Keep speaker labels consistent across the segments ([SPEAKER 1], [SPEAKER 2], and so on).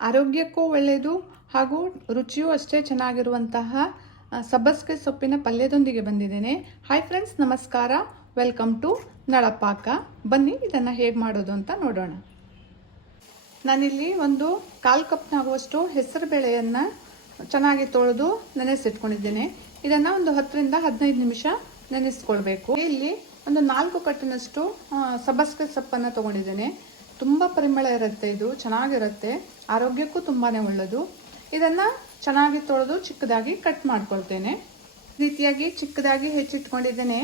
[SPEAKER 1] ಆರೋಗ್ಯಕ್ಕೂ ಒಳ್ಳೆಯದು ಹಾಗೂ ರುಚಿಯೂ ಅಷ್ಟೇ ಚೆನ್ನಾಗಿರುವಂತಹ ಸಬ್ಬಸ್ಗೆ ಸೊಪ್ಪಿನ ಪಲ್ಯದೊಂದಿಗೆ ಬಂದಿದ್ದೇನೆ. ಹಾಯ್ ಫ್ರೆಂಡ್ಸ್ ನಮಸ್ಕಾರ. Welcome to Nalapaka. ಬನ್ನಿ, ಇದನ್ನು ಹೇಗೆ ಮಾಡೋದು ಅಂತ ನೋಡೋಣ. ನಾನಿಲ್ಲಿ ಒಂದು ಕಾಲು ಕಪ್ನಾಗುವಷ್ಟು ಹೆಸರು ಬೇಳೆಯನ್ನು ಚೆನ್ನಾಗಿ ತೊಳೆದು ನೆನೆಸಿಟ್ಕೊಂಡಿದ್ದೇನೆ. ಇದನ್ನು ಒಂದು ಹತ್ತರಿಂದ ಹದಿನೈದು ನಿಮಿಷ ನೆನೆಸ್ಕೊಳ್ಬೇಕು. ಇಲ್ಲಿ ಒಂದು ನಾಲ್ಕು ಕಟ್ಟಿನಷ್ಟು ಸಬ್ಬಸ್ಗೆ ಸೊಪ್ಪನ್ನು ತಗೊಂಡಿದ್ದೇನೆ. ತುಂಬ ಪರಿಮಳ ಇರುತ್ತೆ ಇದು, ಚೆನ್ನಾಗಿರುತ್ತೆ. ಆರೋಗ್ಯಕ್ಕೂ ತುಂಬಾ ಒಳ್ಳೆಯದು ಇದನ್ನು ಚೆನ್ನಾಗಿ ತೊಳೆದು ಚಿಕ್ಕದಾಗಿ ಕಟ್ ಮಾಡ್ಕೊಳ್ತೇನೆ. ರೀತಿಯಾಗಿ ಚಿಕ್ಕದಾಗಿ ಹೆಚ್ಚಿಟ್ಕೊಂಡಿದ್ದೇನೆ.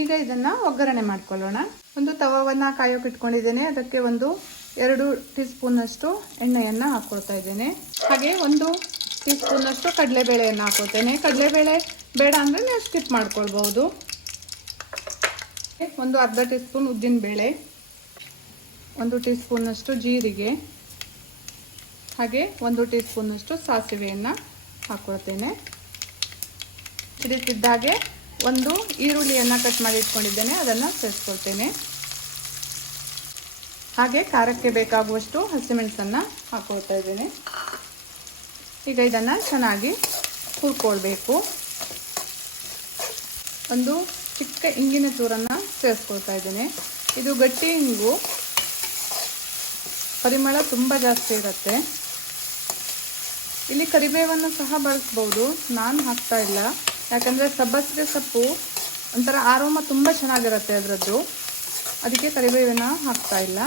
[SPEAKER 1] ಈಗ ಇದನ್ನು ಒಗ್ಗರಣೆ ಮಾಡ್ಕೊಳ್ಳೋಣ. ಒಂದು ತವವನ್ನು ಕಾಯೋಕೆ ಇಟ್ಕೊಂಡಿದ್ದೇನೆ. ಅದಕ್ಕೆ ಒಂದು ಎರಡು ಟೀ ಸ್ಪೂನಷ್ಟು ಎಣ್ಣೆಯನ್ನು ಹಾಕ್ಕೊಳ್ತಾ ಇದ್ದೇನೆ. ಹಾಗೆ ಒಂದು ಟೀ ಸ್ಪೂನಷ್ಟು ಕಡಲೆಬೇಳೆಯನ್ನು ಹಾಕೋತೇನೆ ಕಡಲೆಬೇಳೆ ಬೇಡ ಅಂದರೆ ನೀವು ಸ್ಕಿಪ್ ಮಾಡ್ಕೊಳ್ಬಹುದು. ಒಂದು ಅರ್ಧ ಟೀ ಸ್ಪೂನ್ ಉದ್ದಿನ ಬೇಳೆ ಒಂದು ಟೀ ಸ್ಪೂನಷ್ಟು ಜೀರಿಗೆ, ಹಾಗೆ ಒಂದು ಟೀ ಸ್ಪೂನಷ್ಟು ಸಾಸಿವೆಯನ್ನು ಹಾಕ್ಕೊಳ್ತೇನೆ ಹಿಡಿತಿದ್ದಾಗೆ ಒಂದು ಈರುಳ್ಳಿಯನ್ನು ಕಟ್ ಮಾಡಿ ಇಟ್ಕೊಂಡಿದ್ದೇನೆ, ಅದನ್ನು ಸೇರಿಸ್ಕೊಳ್ತೇನೆ. ಹಾಗೆ ಖಾರಕ್ಕೆ ಬೇಕಾಗುವಷ್ಟು ಹಸಿಮೆಣಸನ್ನು ಹಾಕ್ಕೊಳ್ತಾ ಇದ್ದೇನೆ. ಈಗ ಇದನ್ನು ಚೆನ್ನಾಗಿ ಹುರ್ಕೊಳ್ಬೇಕು. ಒಂದು ಚಿಕ್ಕ ಇಂಗಿನ ಚೂರನ್ನು ಸೇರಿಸ್ಕೊಳ್ತಾ ಇದ್ದೇನೆ. ಇದು ಗಟ್ಟಿ ಇಂಗು. ಪರಿಮಳ ತುಂಬ ಜಾಸ್ತಿ ಇರುತ್ತೆ. ಇಲ್ಲಿ ಕರಿಬೇವನ್ನು ಸಹ ಬಳಸ್ಬೋದು. ನಾನು ಹಾಕ್ತಾ ಇಲ್ಲ. ಯಾಕಂದರೆ ಸಬ್ಬಸಿಗೆ ಸೊಪ್ಪು ಒಂಥರ ಆರೋಮ ತುಂಬ ಚೆನ್ನಾಗಿರುತ್ತೆ ಅದರದ್ದು. ಅದಕ್ಕೆ ಕರಿಬೇವನ್ನು ಹಾಕ್ತಾ ಇಲ್ಲ.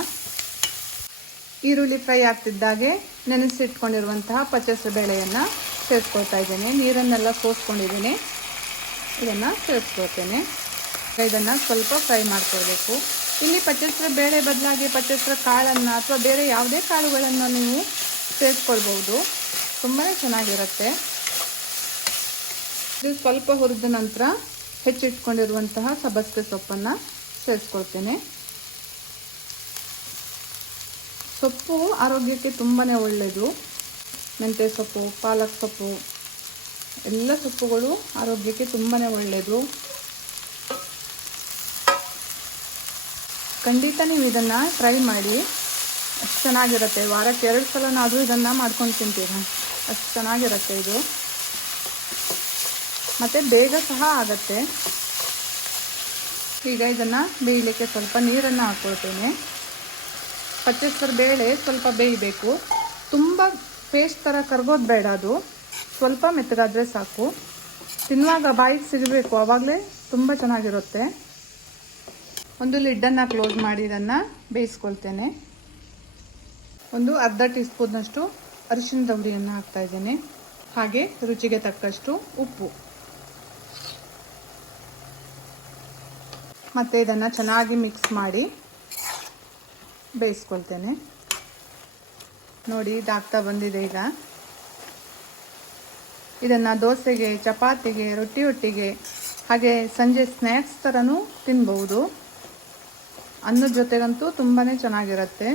[SPEAKER 1] ಈರುಳ್ಳಿ ಫ್ರೈ ಆಗ್ತಿದ್ದಾಗೆ ನೆನೆಸಿಟ್ಕೊಂಡಿರುವಂತಹ ಪಚಸು ಬೇಳೆಯನ್ನು ಸೇರಿಸ್ಕೊಳ್ತಾ ಇದ್ದೇನೆ. ನೀರನ್ನೆಲ್ಲ ಸೋಸ್ಕೊಂಡಿದ್ದೀನಿ. ಇದನ್ನು ಸೇರಿಸ್ಕೊಳ್ತೇನೆ. ಇದನ್ನು ಸ್ವಲ್ಪ ಫ್ರೈ ಮಾಡ್ಕೊಳ್ಬೇಕು. ಇಲ್ಲಿ ಪಚ್ಚಸ್ತ್ರ ಬೇಳೆ ಬದಲಾಗಿ ಪಚ್ಚಸ್ರ ಕಾಳನ್ನು ಅಥವಾ ಬೇರೆ ಯಾವುದೇ ಕಾಳುಗಳನ್ನು ನೀವು ಸೇರಿಸ್ಕೊಳ್ಬೋದು ತುಂಬಾ ಚೆನ್ನಾಗಿರುತ್ತೆ. ಇದು ಸ್ವಲ್ಪ ಹುರಿದ ನಂತರ ಹೆಚ್ಚಿಟ್ಕೊಂಡಿರುವಂತಹ ಸಬಸ್ಕೆ ಸೊಪ್ಪನ್ನು ಸೇರಿಸ್ಕೊಳ್ತೇನೆ. ಸೊಪ್ಪು ಆರೋಗ್ಯಕ್ಕೆ ತುಂಬಾ ಒಳ್ಳೆಯದು ಮೆಂತ್ಯ ಸೊಪ್ಪು, ಪಾಲಕ್ ಸೊಪ್ಪು, ಎಲ್ಲ ಸೊಪ್ಪುಗಳು ಆರೋಗ್ಯಕ್ಕೆ ತುಂಬಾ ಒಳ್ಳೆಯದು ಖಂಡಿತ ನೀವು ಇದನ್ನು ಟ್ರೈ ಮಾಡಿ. ಅಷ್ಟು ಚೆನ್ನಾಗಿರುತ್ತೆ. ವಾರಕ್ಕೆ ಎರಡು ಸಲನಾದರೂ ಇದನ್ನು ಮಾಡ್ಕೊಂಡು ತಿಂತೀರ. ಅಷ್ಟು ಚೆನ್ನಾಗಿರುತ್ತೆ ಇದು. ಮತ್ತು ಬೇಗ ಸಹ ಆಗತ್ತೆ. ಈಗ ಇದನ್ನು ಬೇಯಲಿಕ್ಕೆ ಸ್ವಲ್ಪ ನೀರನ್ನು ಹಾಕ್ಕೊಳ್ತೇನೆ ಪಚ್ಚೆಸರು ಬೇಳೆ ಸ್ವಲ್ಪ ಬೇಯಬೇಕು. ತುಂಬ ಪೇಸ್ಟ್ ಥರ ಕರ್ಗೋದು ಬೇಡ ಅದು. ಸ್ವಲ್ಪ ಮೆತ್ತಗಾದರೆ ಸಾಕು. ತಿನ್ನುವಾಗ ಬಾಯಿಗೆ ಸಿಗಬೇಕು. ಆವಾಗಲೇ ತುಂಬ ಚೆನ್ನಾಗಿರುತ್ತೆ. ಒಂದು ಲಿಡ್ಡನ್ನು ಕ್ಲೋಸ್ ಮಾಡಿ ಇದನ್ನು ಬೇಯಿಸ್ಕೊಳ್ತೇನೆ. ಒಂದು ಅರ್ಧ ಟೀ ಸ್ಪೂನ್ನಷ್ಟು ಅರಿಶಿನ ಹಾಕ್ತಾ ಇದ್ದೇನೆ. ಹಾಗೆ ರುಚಿಗೆ ತಕ್ಕಷ್ಟು ಉಪ್ಪು. ಮತ್ತು ಇದನ್ನು ಚೆನ್ನಾಗಿ ಮಿಕ್ಸ್ ಮಾಡಿ ಬೇಯಿಸ್ಕೊಳ್ತೇನೆ. ನೋಡಿ ಇದಾಗ್ತಾ ಬಂದಿದೆ ಈಗ. ಇದನ್ನು ದೋಸೆಗೆ, ಚಪಾತಿಗೆ, ರೊಟ್ಟಿ ಒಟ್ಟಿಗೆ, ಹಾಗೆ ಸಂಜೆ ಸ್ನ್ಯಾಕ್ಸ್ ಥರನೂ ತಿನ್ಬಹುದು. ಅನ್ನದ ಜೊತೆಗಂತೂ ತುಂಬಾ ಚೆನ್ನಾಗಿರುತ್ತೆ.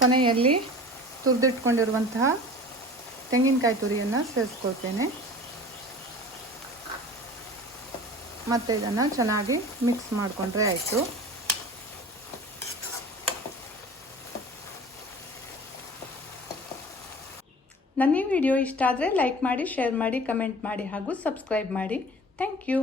[SPEAKER 1] ಕೊನೆಯಲ್ಲಿ ತುರಿದಿಟ್ಕೊಂಡಿರುವಂತಹ ತೆಂಗಿನಕಾಯಿ ತುರಿಯನ್ನು ಸೇರಿಸ್ಕೊಳ್ತೇನೆ. ಮತ್ತು ಇದನ್ನು ಚೆನ್ನಾಗಿ ಮಿಕ್ಸ್ ಮಾಡಿಕೊಂಡ್ರೆ ಆಯಿತು. ನನ್ನ ಈ ವಿಡಿಯೋ ಇಷ್ಟ ಆದರೆ ಲೈಕ್ ಮಾಡಿ ಶೇರ್ ಮಾಡಿ ಕಮೆಂಟ್ ಮಾಡಿ ಹಾಗೂ ಸಬ್ಸ್ಕ್ರೈಬ್ ಮಾಡಿ. Thank you